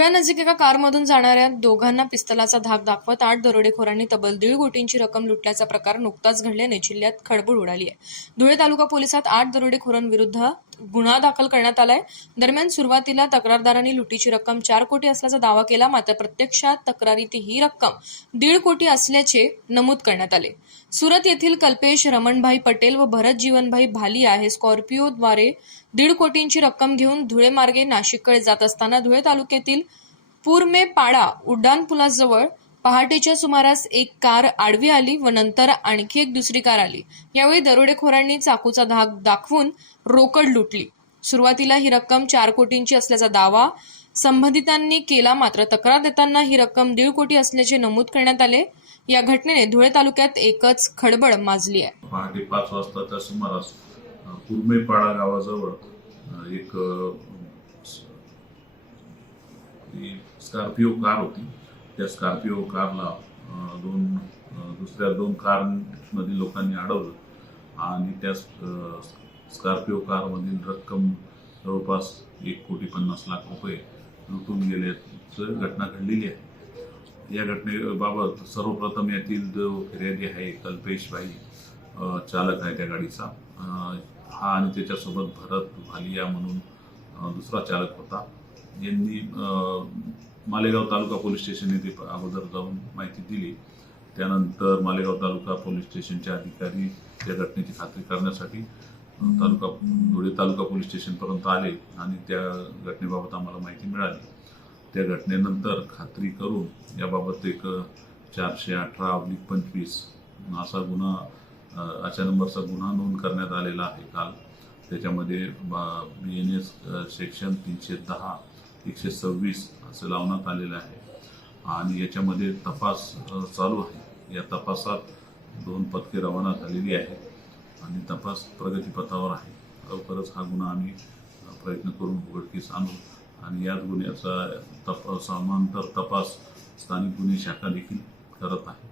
धुळ्यानजीक एका कारमधून जाणाऱ्या दोघांना पिस्तलाचा धाक दाखवत आठ दरोडेखोरांनी तब्बल दीड कोटींची रक्कम लुटल्याचा प्रकार नुकताच घडल्याने जिल्ह्यात खळबळ उडाली आहे. धुळे तालुका पोलिसात आठ दरोडेखोरांविरुद्ध गुन्हा दाखल करण्यात आलाय. दरम्यान सुरुवातीला तक्रारदारांनी लुटीची रक्कम चार कोटी असल्याचा दावा केला मात्र प्रत्यक्षात तक्रारीत ही रक्कम दीड कोटी असल्याचे नमूद करण्यात आले. सुरत येथील कल्पेश रमणभाई पटेल व भरत जीवनभाई भालिया हे स्कॉर्पिओद्वारे दीड कोटींची रक्कम घेऊन धुळे मार्गे नाशिककडे जात असताना धुळे तालुक्यातील पूरमे पाडा पहाटेच्या सुमारास एक कार आडवी आली व नंतर आणखी एक दुसरी कार आली. यावेळी दरोडेखोरांनी चाकूचा धाक दाखवून रोकड लुटली. सुरुवातीला ही रक्कम चार कोटींची असल्याचा दावा संबंधितांनी केला मात्र तक्रार देताना ही रक्कम दीड कोटी असल्याचे नमूद करण्यात आले. या घटनेने धुळे तालुक्यात एकच खळबळ माजली आहे. पहाटे पाच वाजताच्या सुमारास कुर्मेपाडा गावाजवळ एक स्कॉर्पिओ कार होती. त्या स्कॉर्पिओ कारला दोन दुसऱ्या दोन कारमधील लोकांनी अडवलं. आणि त्या स्कॉर्पिओ कारमधील रक्कम जवळपास एक कोटी पन्नास लाख रुपये लुटून गेल्याचं घटना घडलेली आहे. या घटनेबाबत सर्वप्रथम यातील जो फिर्यादी आहे कल्पेश भाई चालक आहे त्या गाडीचा. हा आणि त्याच्यासोबत भरत भालिया म्हणून दुसरा चालक होता. यांनी मालेगाव तालुका पोलीस स्टेशन येथे अगोदर जाऊन माहिती दिली. त्यानंतर मालेगाव तालुका पोलीस स्टेशनचे अधिकारी या घटनेची खात्री करण्यासाठी तालुका धुळे तालुका पोलीस स्टेशनपर्यंत आले आणि त्या घटनेबाबत आम्हाला माहिती मिळाली. त्या घटनेनंतर खात्री करून याबाबत एक चारशे अठरा अब्लिक पंचवीस असा गुन्हा अशा नंबरचा गुन्हा नोंद करण्यात आलेला आहे काल. त्याच्यामध्ये बी एन एस सेक्शन तीनशे दहा एकशे सव्वीस असं लावण्यात आलेलं आहे. आणि याच्यामध्ये तपास चालू आहे. या तपासात दोन पथके रवाना झालेली आहेत आणि तपास प्रगतीपथावर आहे. लवकरच हा गुन्हा आम्ही प्रयत्न करून उघडकीस आणू. आणि याच गुन्ह्याचा तप समांतर तपास स्थानिक गुन्हे शाखा देखील करत आहे.